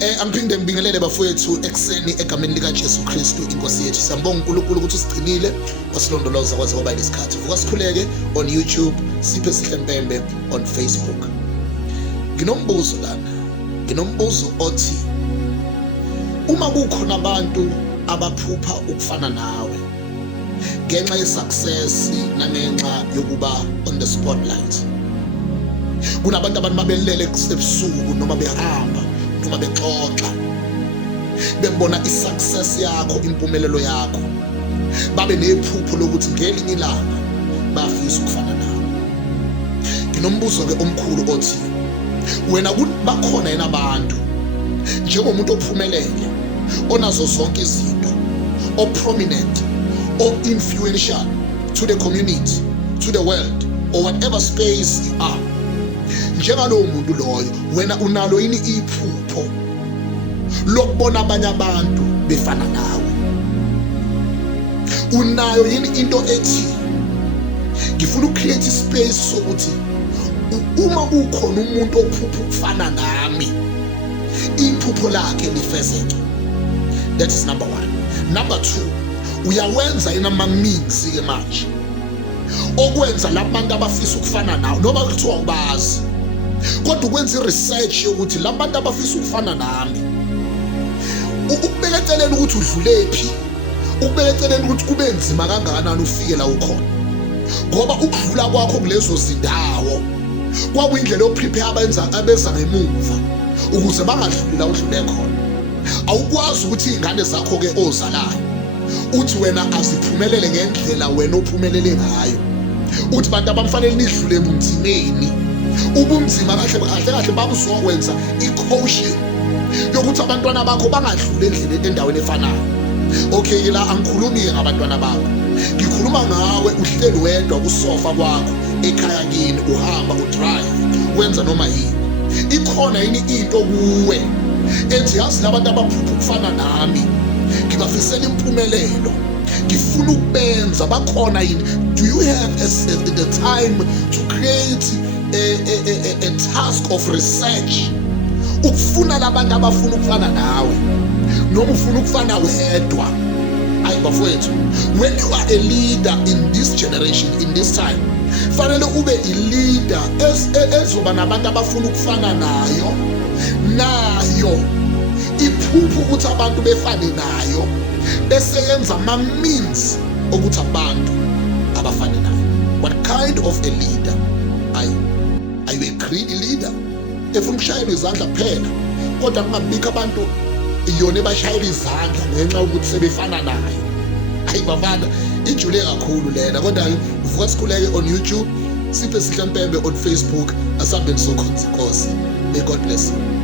Angiphinde ngibingelele bafowethu ekseni egameni lika Jesu Kristu inkosi yethu. Siyambonga uNkulunkulu ukuthi usigcinile wasilondoloza kwaze kwaba lesikhathi. Vuka sikhuleke on YouTube, Siphe Sihle Mpembe on Facebook. Nginombuzo lana. Nginombuzo othi uma kukhona abantu abaphupha ukufana nawe ngenxa yesuccess nangenxa yokuba on the spotlight. Kunabantu abamabelele ebusuku noma behamba noma bexoxa bebona isuccess yakho, impumelelo yakho, babe nephupho lokuthi ngelinye ilanga bafisa ukufana nawe. Nginombuzo ke omkhulu othi wena bakhona yena abantu njengomuntu ophumelele onazo zonke izinto, o prominent, or influential to the community, to the world, or whatever space you are. Njengalowo muntu loyo wena unalo yini iphupho lokubona abanye abantu befana nawe? Unayo yini into ethi ngifuna ucreate ispace sokuthi uma ukhona umuntu ophupha ukufana nami iphupho lakhe lifezeke? That is number one. Number two, uyawenza inama means ke manje okwenza labantu abafisa ukufana nawe noma kuthiwa ubazi, kodwa ukwenza research yokuthi labantu abafisa ukufana nami ukubekethelela ukuthi udlulephi, ukubekethelela ukuthi kube nzima kangakanani ufike la ukhona, ngoba ukudlula kwakho kulezo zindawo kwakuyindlela yoprepare abeza ngemuva ukuze bangadluli la udlule khona. Awukwazi ukuthi izingane zakho ke ozalayo uthi wena aziphumelele ngendlela wena ophumelele ngayo, uthi bantu abamfanele nidlule ebunzimeni, ubunzima kahle babuzokwenza i-coaching yokuthi abantwana bakho bangadluli endleleni endaweni efanayo. Okay, la angikhulumi ngabantwana bakho, ngikhuluma ngawe uhleli wedwa kusofa kwakho ekhaya kini, uhamba udrive wenza noma yini. Ikhona yini into kuwe ethi yazi labantu abaphupha ukufana nami ngibafisela impumelelo, ngifuna ukubenza? Bakhona yini? Do you have the time to create a task of research ukufuna labantu abafuna ukufana nawe noma ufuna ukufana wedwa? Ayi bafowethu, when you are a leader in this generation, in this time, fanele ube i-leader ezoba nabantu abafuna ukufana nayo iphupho ukuthi abantu befane nayo, bese yenza ama-means ukuthi abantu abafane nayo. What kind of a leader are you? Are you a greedy leader efuna ukushayela izandla kuphela kodwa kungabikho abantu yona ebashayela izandla ngenxa yokuthi sebefana nayo? Hayi bafana, ijule kakhulu lena. Kodwa vuka sikhuleke on YouTube, Siphe Sihle Mpembe on Facebook, asambeni sokhonza inkosi. May God bless you.